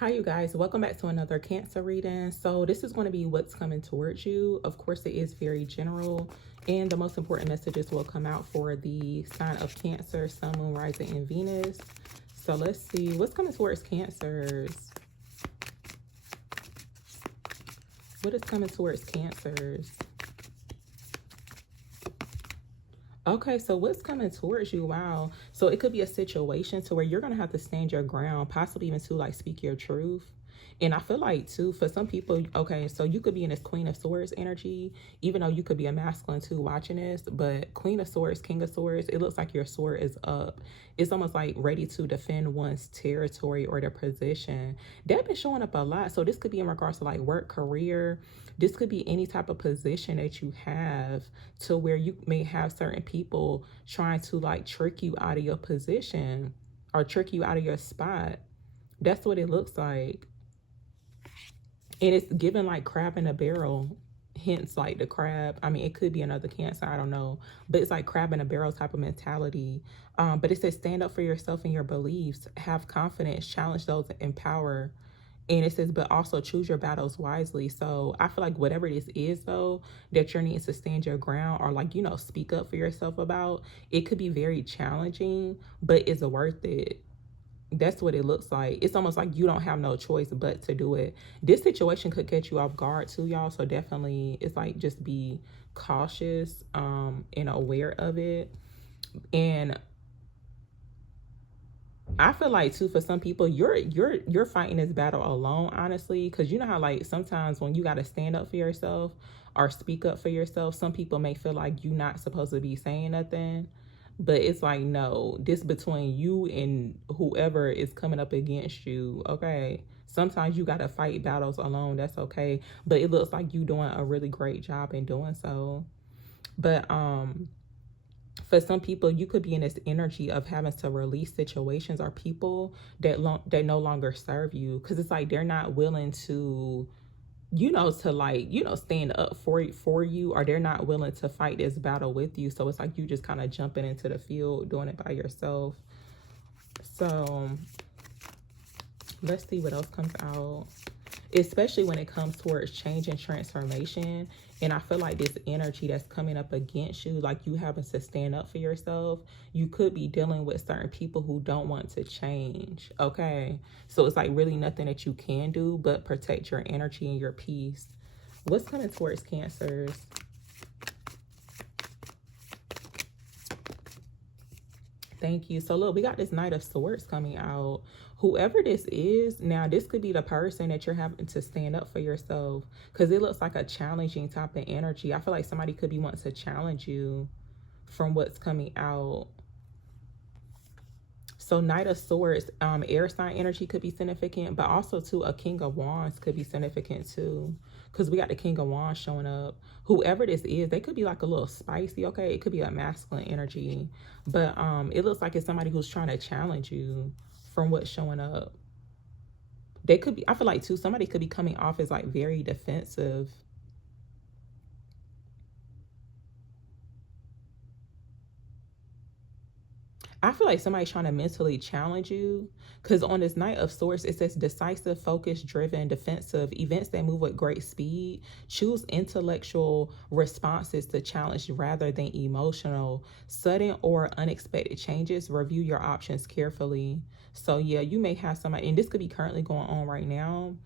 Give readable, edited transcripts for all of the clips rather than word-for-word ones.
Hi, you guys. Welcome back to another Cancer reading. So this is going to be what's coming towards you. Of course, it is very general, and the most important messages will come out for the sign of Cancer, Sun, Moon, Rising, and Venus. So let's see what's coming towards Cancers. What is coming towards Cancers? Okay, so what's coming towards you? Wow. So it could be a situation to where you're going to have to stand your ground, possibly even to like speak your truth. And I feel like too, for some people, okay, so you could be in this Queen of Swords energy, even though you could be a masculine too watching this, but Queen of Swords, King of Swords, it looks like your sword is up. It's almost like ready to defend one's territory or their position. They've been showing up a lot. So this could be in regards to like work, career. This could be any type of position that you have to where you may have certain people trying to like trick you out of your position or trick you out of your spot. That's what it looks like. And it's given like crab in a barrel, hence like the crab. I mean, it could be another Cancer, I don't know, but it's like crab in a barrel type of mentality. But it says stand up for yourself and your beliefs, have confidence, challenge those in power. And it says, but also choose your battles wisely. So I feel like whatever this is, though, that you're needing to stand your ground or like, speak up for yourself about, it could be very challenging, but it's worth it. That's what it looks like. It's almost like you don't have no choice but to do it. This situation could catch you off guard too, y'all. So definitely it's like just be cautious and aware of it. And I feel like too for some people you're fighting this battle alone, honestly, because you know how like sometimes when you got to stand up for yourself or speak up for yourself, some people may feel like you're not supposed to be saying nothing, but it's like no, this between you and whoever is coming up against you. Okay, sometimes you got to fight battles alone. That's okay, but it looks like you doing a really great job in doing so. But for some people, you could be in this energy of having to release situations or people that no longer serve you, because it's like they're not willing to, to like, stand up for you, or they're not willing to fight this battle with you. So it's like you just kind of jumping into the field, doing it by yourself. So let's see what else comes out, especially when it comes towards change and transformation. And I feel like this energy that's coming up against you, like you having to stand up for yourself, you could be dealing with certain people who don't want to change. Okay, so it's like really nothing that you can do but protect your energy and your peace. What's coming towards Cancers? Thank you. So look, we got this Knight of Swords coming out. Whoever this is, now this could be the person that you're having to stand up for yourself, because it looks like a challenging type of energy. I feel like somebody could be wanting to challenge you from what's coming out. So Knight of Swords, air sign energy could be significant, but also too a King of Wands could be significant too, because we got the King of Wands showing up. Whoever this is, they could be like a little spicy. Okay, it could be a masculine energy, but it looks like it's somebody who's trying to challenge you from what's showing up. They could be, I feel like too, somebody could be coming off as like very defensive. I feel like somebody's trying to mentally challenge you, because on this Knight of Swords, it says decisive, focused, driven, defensive, events that move with great speed. Choose intellectual responses to challenge rather than emotional. Sudden or unexpected changes. Review your options carefully. So yeah, you may have somebody, and this could be currently going on right now,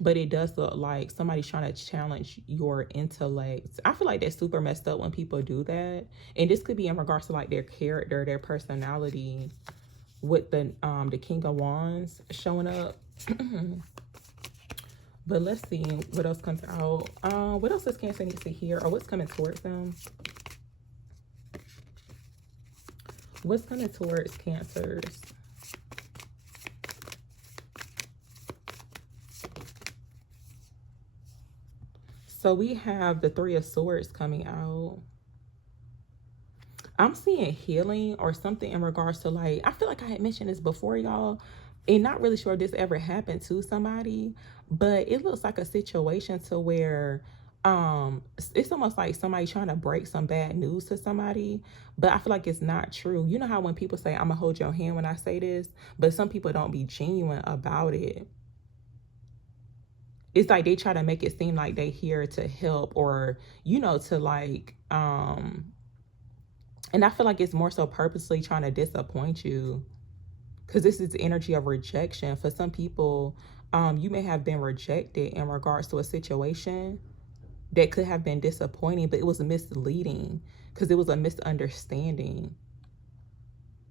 but it does look like somebody's trying to challenge your intellect. I feel like that's super messed up when people do that. And this could be in regards to like their character, their personality, with the King of Wands showing up. But let's see what else comes out. What else does Cancer need to hear, or what's coming towards them? What's coming towards Cancers? So we have the Three of Swords coming out. I'm seeing healing or something in regards to like, I feel like I had mentioned this before, y'all, and not really sure if this ever happened to somebody, but it looks like a situation to where it's almost like somebody trying to break some bad news to somebody, but I feel like it's not true. You know how when people say I'm gonna hold your hand when I say this, but some people don't be genuine about it. It's like they try to make it seem like they here to help, or to like and I feel like it's more so purposely trying to disappoint you, because this is the energy of rejection. For some people, you may have been rejected in regards to a situation that could have been disappointing, but it was misleading because it was a misunderstanding.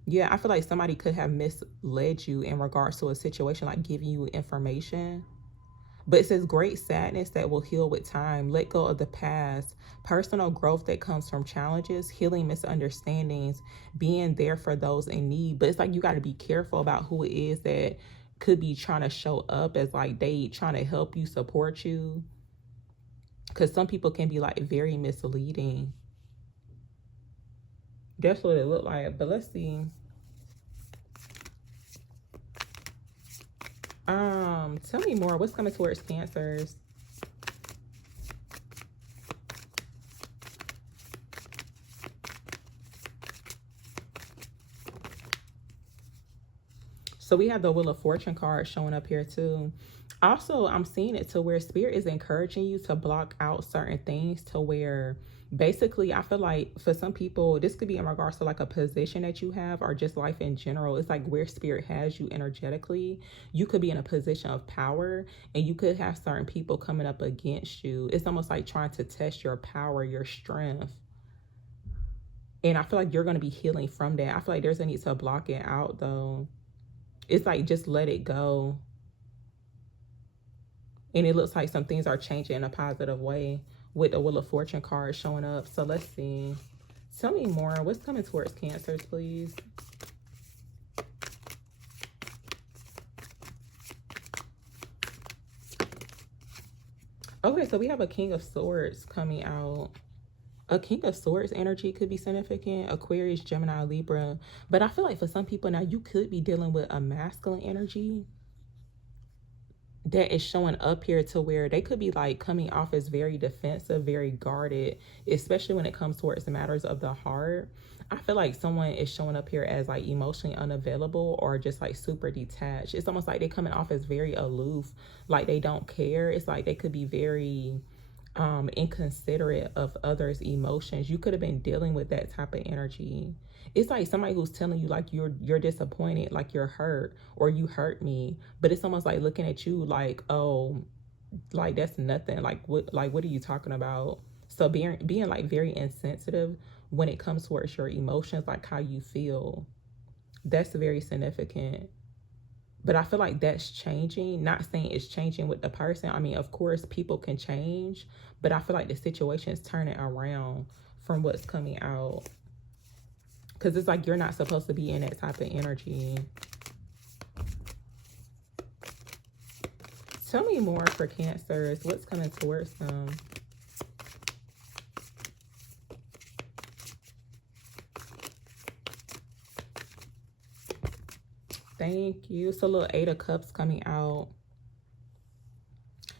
Yeah, I feel like somebody could have misled you in regards to a situation, like giving you information. But it says great sadness that will heal with time. Let go of the past. Personal growth that comes from challenges, healing misunderstandings, being there for those in need. But it's like you got to be careful about who it is that could be trying to show up as like they trying to help you, support you. Because some people can be like very misleading. That's what it looked like. But let's see. Tell me more. What's coming towards Cancers? So we have the Wheel of Fortune card showing up here too. Also, I'm seeing it to where Spirit is encouraging you to block out certain things, to where basically I feel like for some people, this could be in regards to like a position that you have or just life in general. It's like where Spirit has you energetically. You could be in a position of power and you could have certain people coming up against you. It's almost like trying to test your power, your strength. And I feel like you're going to be healing from that. I feel like there's a need to block it out though. It's like just let it go. And it looks like some things are changing in a positive way with the Wheel of Fortune card showing up. So let's see. Tell me more. What's coming towards Cancers, please? Okay, so we have a King of Swords coming out. A King of Swords energy could be significant. Aquarius, Gemini, Libra. But I feel like for some people now, you could be dealing with a masculine energy that is showing up here, to where they could be like coming off as very defensive, very guarded, especially when it comes towards the matters of the heart. I feel like someone is showing up here as like emotionally unavailable or just like super detached. It's almost like they're coming off as very aloof, like they don't care. It's like they could be very inconsiderate of others' emotions. You could have been dealing with that type of energy. It's like somebody who's telling you like you're disappointed, like you're hurt, or you hurt me, but it's almost like looking at you like, oh, like that's nothing. Like what are you talking about? So being like very insensitive when it comes towards your emotions, like how you feel, that's very significant. But I feel like that's changing. Not saying it's changing with the person. I mean, of course, people can change, but I feel like the situation is turning around from what's coming out. Because it's like you're not supposed to be in that type of energy. Tell me more for Cancers. What's coming towards them? Thank you. So little Eight of Cups coming out.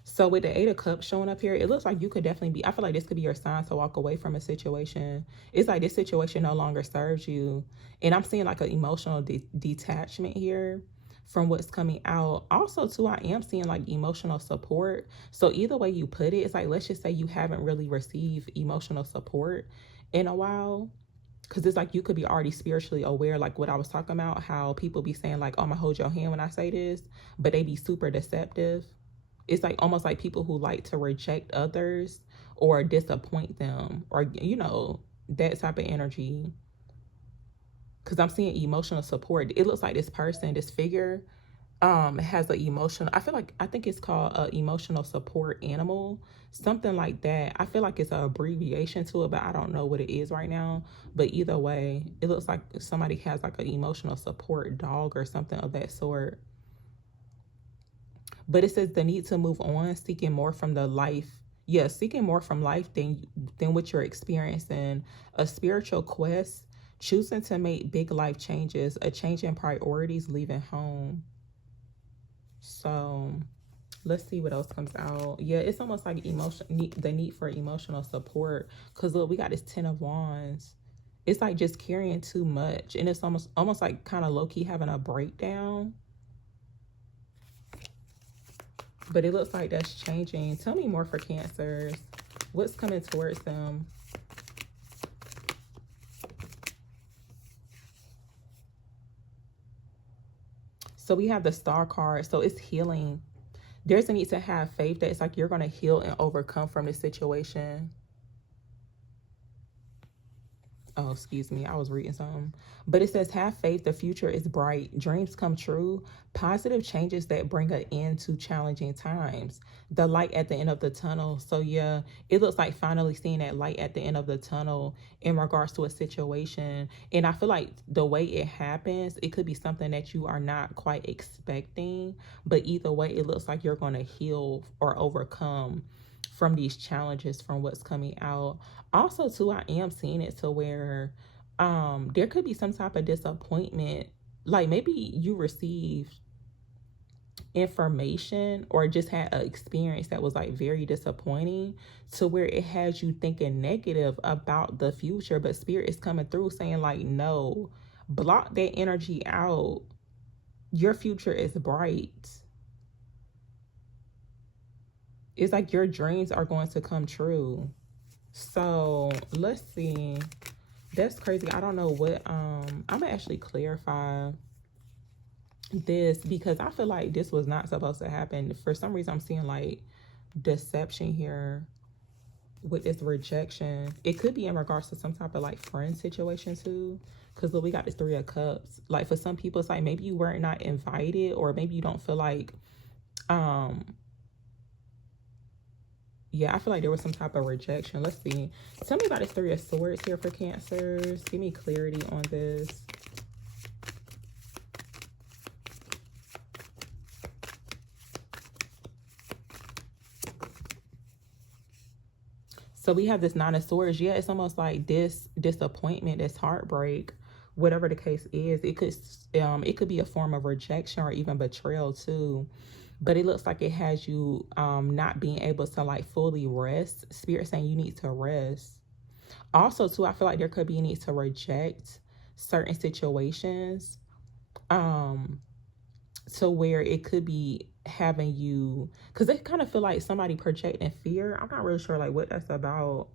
So with the Eight of Cups showing up here, it looks like you could definitely be, I feel like this could be your sign to walk away from a situation. It's like this situation no longer serves you. And I'm seeing like an emotional detachment here from what's coming out. Also too, I am seeing like emotional support. So either way you put it, it's like, let's just say you haven't really received emotional support in a while. Because it's like you could be already spiritually aware, like what I was talking about, how people be saying like, oh, I'm going to hold your hand when I say this, but they be super deceptive. It's like almost like people who like to reject others or disappoint them, or, that type of energy. Because I'm seeing emotional support. It looks like this person, this figure, has an emotional, I think it's called a emotional support animal, something like that. I feel like it's an abbreviation to it, but I don't know what it is right now. But either way, it looks like somebody has like an emotional support dog or something of that sort. But it says the need to move on, seeking more from the life. Yeah, seeking more from life than what you're experiencing. A spiritual quest, choosing to make big life changes, a change in priorities, leaving home. So let's see what else comes out. Yeah, it's almost like the need for emotional support. Because look, we got this 10 of Wands. It's like just carrying too much. And it's almost like kind of low-key having a breakdown. But it looks like that's changing. Tell me more for Cancers. What's coming towards them? So we have the Star card. So it's healing. There's a need to have faith that it's like you're going to heal and overcome from this situation. Oh, excuse me. I was reading something. But it says, have faith. The future is bright. Dreams come true. Positive changes that bring an end to challenging times. The light at the end of the tunnel. So, yeah, it looks like finally seeing that light at the end of the tunnel in regards to a situation. And I feel like the way it happens, it could be something that you are not quite expecting. But either way, it looks like you're going to heal or overcome from these challenges, from what's coming out. Also, too, I am seeing it to where there could be some type of disappointment. Like maybe you received information or just had an experience that was like very disappointing to where it has you thinking negative about the future, but spirit is coming through saying like, no, block that energy out. Your future is bright. It's like your dreams are going to come true. So let's see. That's crazy. I don't know what I'm gonna actually clarify this because I feel like this was not supposed to happen. For some reason I'm seeing like deception here with this rejection. It could be in regards to some type of like friend situation too, because look, we got this 3 of Cups. Like for some people it's like maybe you weren't not invited, or maybe you don't feel like yeah, I feel like there was some type of rejection. Let's see. Tell me about this 3 of Swords here for Cancers. Give me clarity on this. So we have this 9 of Swords. Yeah, it's almost like this disappointment, this heartbreak, whatever the case is. It could be a form of rejection or even betrayal too. But it looks like it has you not being able to like fully rest. Spirit saying you need to rest. Also, too, I feel like there could be a need to reject certain situations to where it could be having you, because they kind of feel like somebody projecting fear. I'm not really sure like what that's about.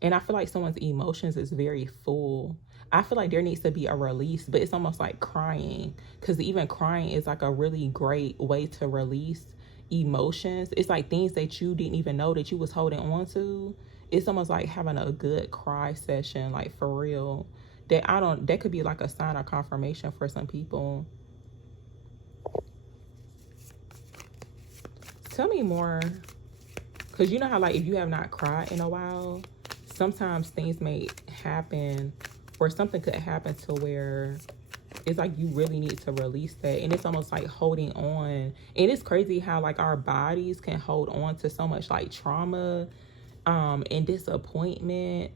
And I feel like someone's emotions is very full. I feel like there needs to be a release, but it's almost like crying, because even crying is like a really great way to release emotions. It's like things that you didn't even know that you was holding on to. It's almost like having a good cry session, like for real. That could be like a sign of confirmation for some people. Tell me more, because you know how like if you have not cried in a while, sometimes things may happen, or something could happen to where it's like you really need to release that. And it's almost like holding on. And it's crazy how like our bodies can hold on to so much like trauma and disappointment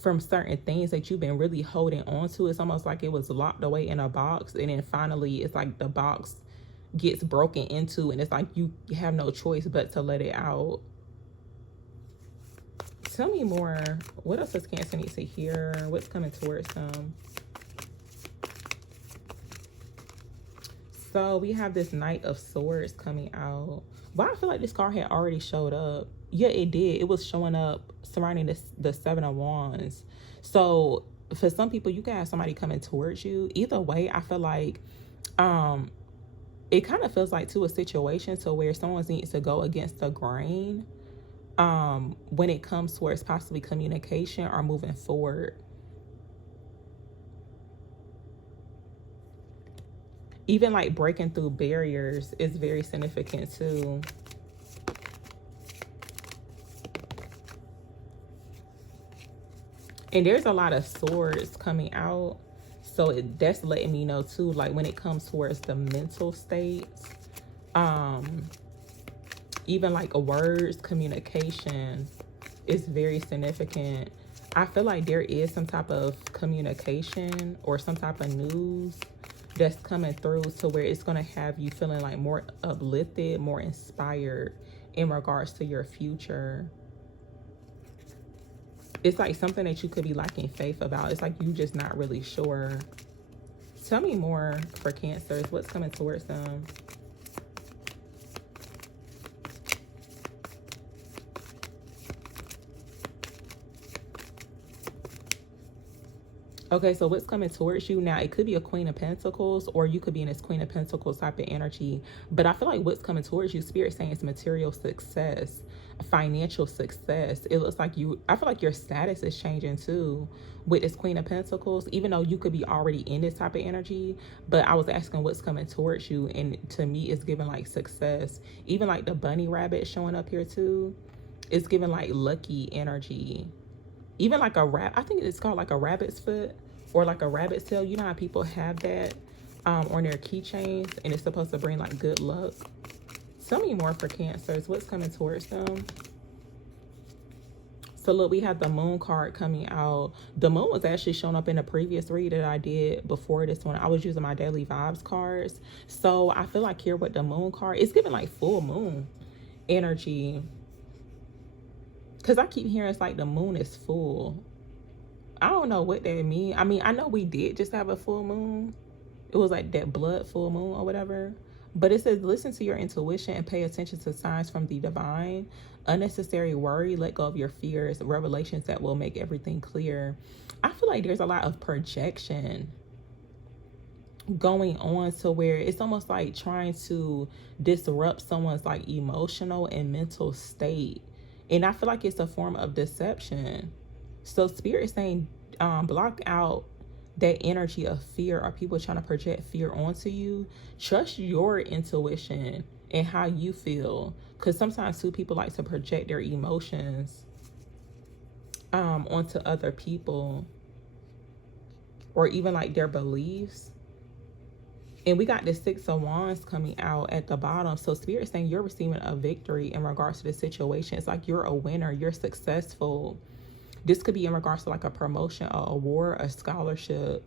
from certain things that you've been really holding on to. It's almost like it was locked away in a box, and then finally it's like the box gets broken into, and it's like you have no choice but to let it out. Tell me more. What else does Cancer need to hear? What's coming towards them? So we have this Knight of Swords coming out. But I feel like this card had already showed up. Yeah, it did. It was showing up surrounding the 7 of Wands. So for some people, you can have somebody coming towards you. Either way, I feel like it kind of feels like to a situation to where someone needs to go against the grain when it comes towards possibly communication or moving forward. Even like breaking through barriers is very significant too. And there's a lot of swords coming out. So that's letting me know too, like when it comes towards the mental states, even like words, communication is very significant. I feel like there is some type of communication or some type of news that's coming through to where it's going to have you feeling like more uplifted, more inspired in regards to your future. It's like something that you could be lacking faith about. It's like you just not really sure. Tell me more for Cancers. What's coming towards them? Okay, so what's coming towards you now? It could be a Queen of Pentacles, or you could be in this Queen of Pentacles type of energy. But I feel like what's coming towards you, Spirit saying, is material success, financial success. It looks like I feel like your status is changing too with this Queen of Pentacles, even though you could be already in this type of energy. But I was asking what's coming towards you, and to me, it's giving like success. Even like the bunny rabbit showing up here too. It's giving like lucky energy. Even like I think it's called like a rabbit's foot or like a rabbit's tail. You know how people have that on their keychains, and it's supposed to bring like good luck. Tell me more for Cancers. What's coming towards them? So look, we have the moon card coming out. The moon was actually showing up in a previous read that I did before this one. I was using my daily vibes cards. So I feel like here with the moon card, it's giving like full moon energy. Because I keep hearing it's like the moon is full. I don't know what that means. I mean, I know we did just have a full moon. It was like that blood full moon or whatever. But it says, listen to your intuition and pay attention to signs from the divine. Unnecessary worry, let go of your fears, revelations that will make everything clear. I feel like there's a lot of projection going on to where it's almost like trying to disrupt someone's like emotional and mental state. And I feel like it's a form of deception. So Spirit is saying, block out that energy of fear, or people trying to project fear onto you. Trust your intuition and how you feel. Because sometimes too, people like to project their emotions onto other people, or even like their beliefs. And we got the Six of Wands coming out at the bottom. So Spirit is saying you're receiving a victory in regards to the situation. It's like you're a winner. You're successful. This could be in regards to like a promotion, a award, a scholarship.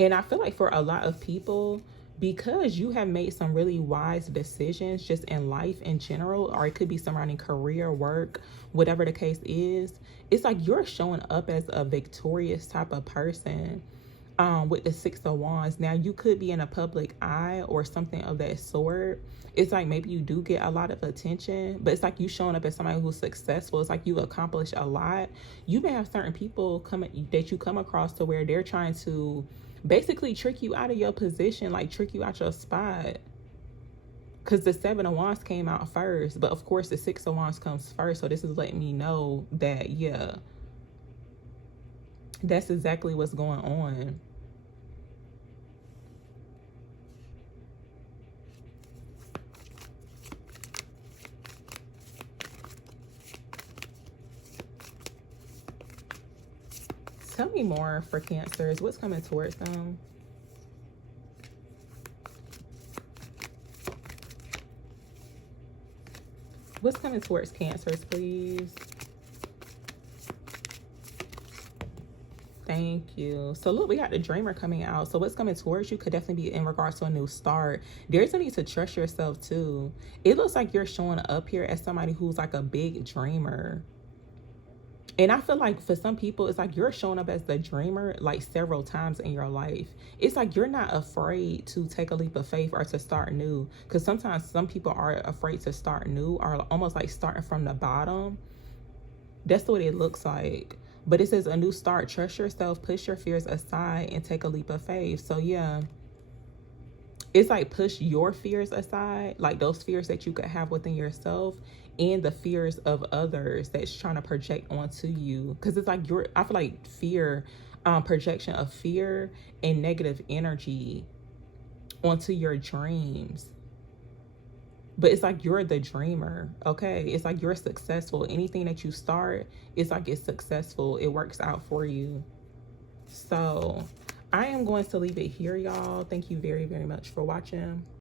And I feel like for a lot of people, because you have made some really wise decisions just in life in general, or it could be surrounding career, work, whatever the case is, it's like you're showing up as a victorious type of person with the Six of Wands. Now, you could be in a public eye or something of that sort. It's like maybe you do get a lot of attention, but it's like you showing up as somebody who's successful. It's like you accomplish a lot. You may have certain people that you come across to where they're trying to basically trick you out of your position, like trick you out your spot. Because the Seven of Wands came out first, but of course the Six of Wands comes first. So this is letting me know that, yeah, that's exactly what's going on. Tell me more for Cancers. What's coming towards them? What's coming towards Cancers, please? Thank you. So look, we got the Dreamer coming out. So what's coming towards you could definitely be in regards to a new start. There's a need to trust yourself too. It looks like you're showing up here as somebody who's like a big dreamer. And I feel like for some people, it's like you're showing up as the dreamer like several times in your life. It's like you're not afraid to take a leap of faith or to start new. Because sometimes some people are afraid to start new, or almost like starting from the bottom. That's what it looks like. But it says a new start. Trust yourself, push your fears aside, and take a leap of faith. So yeah, it's like push your fears aside, like those fears that you could have within yourself, and the fears of others that's trying to project onto you. Because it's like I feel like fear, projection of fear and negative energy onto your dreams. But it's like you're the dreamer, okay? It's like you're successful. Anything that you start, it's like it's successful. It works out for you. So I am going to leave it here, y'all. Thank you very, very much for watching.